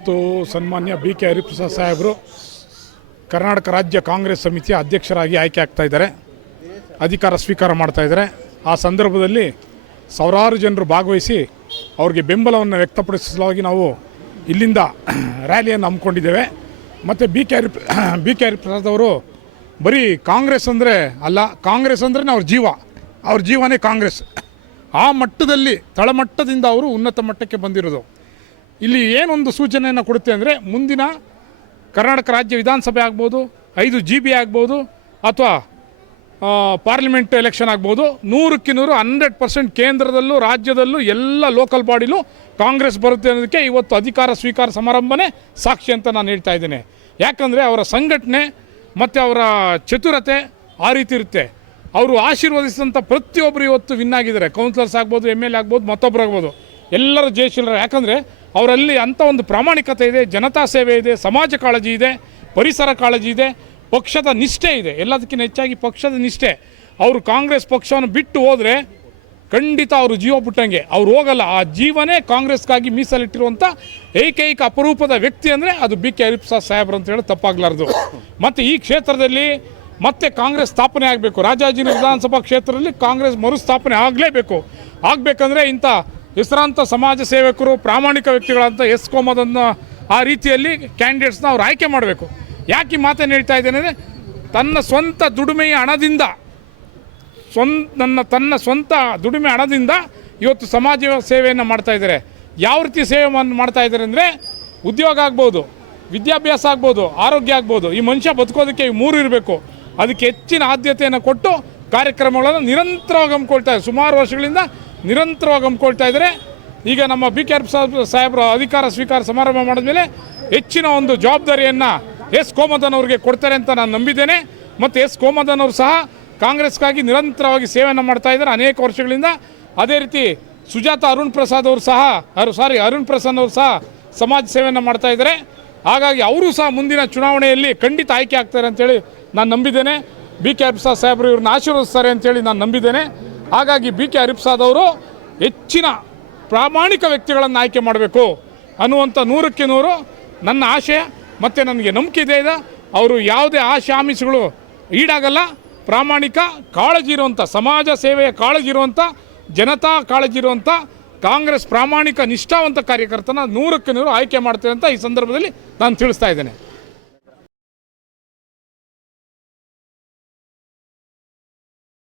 ಇವತ್ತು ಸನ್ಮಾನ್ಯ B K Hariprasad ಸಾಹೇಬರು ಕರ್ನಾಟಕ ರಾಜ್ಯ ಕಾಂಗ್ರೆಸ್ ಸಮಿತಿಯ ಅಧ್ಯಕ್ಷರಾಗಿ ಆಯ್ಕೆ ಆಗ್ತಾ ಇದ್ದಾರೆ, ಅಧಿಕಾರ ಸ್ವೀಕಾರ ಮಾಡ್ತಾ ಇದ್ದಾರೆ. ಆ ಸಂದರ್ಭದಲ್ಲಿ ಸಾವಿರಾರು ಜನರು ಭಾಗವಹಿಸಿ ಅವ್ರಿಗೆ ಬೆಂಬಲವನ್ನು ವ್ಯಕ್ತಪಡಿಸಲಾಗಿ ನಾವು ಇಲ್ಲಿಂದ ರ್ಯಾಲಿಯನ್ನು ಹಮ್ಮಿಕೊಂಡಿದ್ದೇವೆ. ಮತ್ತು ಬಿ ಕೆ ಹರಿಪ್ರಸಾದ್ ಅವರು ಬರೀ ಕಾಂಗ್ರೆಸ್ ಅಂದರೆ ಅಲ್ಲ, ಕಾಂಗ್ರೆಸ್ ಅಂದ್ರೆ ಅವ್ರ ಜೀವನೇ ಕಾಂಗ್ರೆಸ್. ಆ ಮಟ್ಟದಲ್ಲಿ ತಳಮಟ್ಟದಿಂದ ಅವರು ಉನ್ನತ ಮಟ್ಟಕ್ಕೆ ಬಂದಿರೋದು. ಇಲ್ಲಿ ಏನೊಂದು ಸೂಚನೆಯನ್ನು ಕೊಡುತ್ತೆ ಅಂದರೆ, ಮುಂದಿನ ಕರ್ನಾಟಕ ರಾಜ್ಯ ವಿಧಾನಸಭೆ ಆಗ್ಬೋದು, 5 GB ಆಗ್ಬೋದು, ಅಥವಾ ಪಾರ್ಲಿಮೆಂಟ್ ಎಲೆಕ್ಷನ್ ಆಗ್ಬೋದು, 100ಕ್ಕೆ 100% ಕೇಂದ್ರದಲ್ಲೂ ರಾಜ್ಯದಲ್ಲೂ ಎಲ್ಲ ಲೋಕಲ್ ಬಾಡಿಲೂ ಕಾಂಗ್ರೆಸ್ ಬರುತ್ತೆ ಅನ್ನೋದಕ್ಕೆ ಇವತ್ತು ಅಧಿಕಾರ ಸ್ವೀಕಾರ ಸಮಾರಂಭನೇ ಸಾಕ್ಷಿ ಅಂತ ನಾನು ಹೇಳ್ತಾ ಇದ್ದೇನೆ. ಯಾಕಂದರೆ ಅವರ ಸಂಘಟನೆ ಮತ್ತು ಅವರ ಚತುರತೆ ಆ ರೀತಿ ಇರುತ್ತೆ. ಅವರು ಆಶೀರ್ವದಿಸಿದಂಥ ಪ್ರತಿಯೊಬ್ಬರು ಇವತ್ತು ವಿನ್ ಆಗಿದ್ದಾರೆ. ಕೌನ್ಸಿಲರ್ಸ್ ಆಗ್ಬೋದು, MLA ಆಗ್ಬೋದು, ಮತ್ತೊಬ್ಬರು ಆಗ್ಬೋದು, ಎಲ್ಲರೂ ಜಯಶೀಲರು. ಯಾಕಂದರೆ ಅವರಲ್ಲಿ ಅಂಥ ಒಂದು ಪ್ರಾಮಾಣಿಕತೆ ಇದೆ, ಜನತಾ ಸೇವೆ ಇದೆ, ಸಮಾಜ ಕಾಳಜಿ ಇದೆ, ಪರಿಸರ ಕಾಳಜಿ ಇದೆ, ಪಕ್ಷದ ನಿಷ್ಠೆ ಇದೆ. ಎಲ್ಲದಕ್ಕಿಂತ ಹೆಚ್ಚಾಗಿ ಪಕ್ಷದ ನಿಷ್ಠೆ. ಅವರು ಕಾಂಗ್ರೆಸ್ ಪಕ್ಷವನ್ನು ಬಿಟ್ಟು ಹೋದರೆ ಖಂಡಿತ ಅವರು ಜೀವ ಬಿಟ್ಟಂಗೆ, ಅವ್ರು ಹೋಗಲ್ಲ. ಆ ಜೀವನೇ ಕಾಂಗ್ರೆಸ್ಗಾಗಿ ಮೀಸಲಿಟ್ಟಿರುವಂಥ ಏಕೈಕ ಅಪರೂಪದ ವ್ಯಕ್ತಿ ಅಂದರೆ ಅದು ಬಿ ಕೆ ಹರಿಪ್ರಸಾದ್ ಸಾಹೇಬ್ರು ಅಂತ ಹೇಳಿ ತಪ್ಪಾಗಲಾರ್ದು. ಮತ್ತು ಈ ಕ್ಷೇತ್ರದಲ್ಲಿ ಮತ್ತೆ ಕಾಂಗ್ರೆಸ್ ಸ್ಥಾಪನೆ ಆಗಬೇಕು. ರಾಜಾಜಿನಗರ ವಿಧಾನಸಭಾ ಕ್ಷೇತ್ರದಲ್ಲಿ ಕಾಂಗ್ರೆಸ್ ಮರುಸ್ಥಾಪನೆ ಆಗಲೇಬೇಕು. ಆಗಬೇಕಂದ್ರೆ ಇಂಥ ಹೆಸರಾಂತ ಸಮಾಜ ಸೇವಕರು, ಪ್ರಾಮಾಣಿಕ ವ್ಯಕ್ತಿಗಳಂತ ಎಸ್ ಕೋಮದನ್ನು ಆ ರೀತಿಯಲ್ಲಿ ಕ್ಯಾಂಡಿಡೇಟ್ಸ್ನ ಅವ್ರು ಆಯ್ಕೆ ಮಾಡಬೇಕು. ಯಾಕೆ ಈ ಮಾತನ್ನು ಹೇಳ್ತಾ ಇದ್ದೇನೆ ಅಂದರೆ, ತನ್ನ ಸ್ವಂತ ದುಡಿಮೆಯ ಹಣದಿಂದ ತನ್ನ ಸ್ವಂತ ದುಡಿಮೆ ಹಣದಿಂದ ಇವತ್ತು ಸಮಾಜ ಸೇವೆಯನ್ನು ಮಾಡ್ತಾ ಇದ್ದಾರೆ. ಯಾವ ರೀತಿ ಸೇವೆ ಮಾಡ್ತಾ ಇದ್ದಾರೆ ಅಂದರೆ, ಉದ್ಯೋಗ ಆಗ್ಬೋದು, ವಿದ್ಯಾಭ್ಯಾಸ ಆಗ್ಬೋದು, ಆರೋಗ್ಯ ಆಗ್ಬೋದು. ಈ ಮನುಷ್ಯ ಬದುಕೋದಕ್ಕೆ ಈ 3 ಇರಬೇಕು. ಅದಕ್ಕೆ ಹೆಚ್ಚಿನ ಆದ್ಯತೆಯನ್ನು ಕೊಟ್ಟು ಕಾರ್ಯಕ್ರಮಗಳನ್ನು ನಿರಂತರವಾಗಿ ಹಮ್ಮಿಕೊಳ್ತಾ ಇದ್ದಾರೆ. ಸುಮಾರು ವರ್ಷಗಳಿಂದ ನಿರಂತರವಾಗಿ ಹಮ್ಮಿಕೊಳ್ತಾ ಇದ್ದಾರೆ. ಈಗ ನಮ್ಮ ಬಿ ಕೆ ಹರಿಪ್ರಸಾದ್ ಸಾಹೇಬರು ಅಧಿಕಾರ ಸ್ವೀಕಾರ ಸಮಾರಂಭ ಮಾಡಿದ್ಮೇಲೆ ಹೆಚ್ಚಿನ ಒಂದು ಜವಾಬ್ದಾರಿಯನ್ನು ಎಸ್ ಕೋಮದನ್ ಅವರಿಗೆ ಕೊಡ್ತಾರೆ ಅಂತ ನಾನು ನಂಬಿದ್ದೇನೆ. ಮತ್ತು ಎಸ್ ಕೋಮದನ್ ಅವರು ಸಹ ಕಾಂಗ್ರೆಸ್ಗಾಗಿ ನಿರಂತರವಾಗಿ ಸೇವೆಯನ್ನು ಮಾಡ್ತಾ ಇದ್ದಾರೆ ಅನೇಕ ವರ್ಷಗಳಿಂದ. ಅದೇ ರೀತಿ ಸುಜಾತ ಅರುಣ್ ಪ್ರಸಾದ್ ಅವರು ಸಹ ಅರುಣ್ ಪ್ರಸನ್ನ ಅವರು ಸಹ ಸಮಾಜ ಸೇವೆಯನ್ನು ಮಾಡ್ತಾ ಇದ್ದಾರೆ. ಹಾಗಾಗಿ ಅವರು ಸಹ ಮುಂದಿನ ಚುನಾವಣೆಯಲ್ಲಿ ಖಂಡಿತ ಆಯ್ಕೆ ಆಗ್ತಾರೆ ಅಂತೇಳಿ ನಾನು ನಂಬಿದ್ದೇನೆ. ಬಿ ಕೆ ಹರಿಪ್ರಸಾದ್ ಸಾಹೇಬರು ಇವ್ರನ್ನ ಆಶೀರ್ವದಿಸ್ತಾರೆ ಅಂತೇಳಿ ನಾನು ನಂಬಿದ್ದೇನೆ. ಹಾಗಾಗಿ ಬಿ ಕೆ ಹರಿಪ್ರಸಾದ್ ಅವರು ಹೆಚ್ಚಿನ ಪ್ರಾಮಾಣಿಕ ವ್ಯಕ್ತಿಗಳನ್ನು ಆಯ್ಕೆ ಮಾಡಬೇಕು ಅನ್ನುವಂಥ 100ಕ್ಕೆ 100 ನನ್ನ ಆಶಯ. ಮತ್ತು ನನಗೆ ನಂಬಿಕೆ ಇದೆ, ಅವರು ಯಾವುದೇ ಆಶೆ ಆಮಿಷಗಳು ಈಡಾಗಲ್ಲ. ಪ್ರಾಮಾಣಿಕ, ಕಾಳಜಿ ಇರುವಂಥ, ಸಮಾಜ ಸೇವೆಯ ಕಾಳಜಿ ಇರುವಂಥ, ಜನತಾ ಕಾಳಜಿ ಇರುವಂಥ ಕಾಂಗ್ರೆಸ್ ಪ್ರಾಮಾಣಿಕ ನಿಷ್ಠಾವಂತ ಕಾರ್ಯಕರ್ತನ 100ಕ್ಕೆ 100 ಆಯ್ಕೆ ಮಾಡ್ತೇನೆ ಅಂತ ಈ ಸಂದರ್ಭದಲ್ಲಿ ನಾನು ತಿಳಿಸ್ತಾ ಇದ್ದೇನೆ.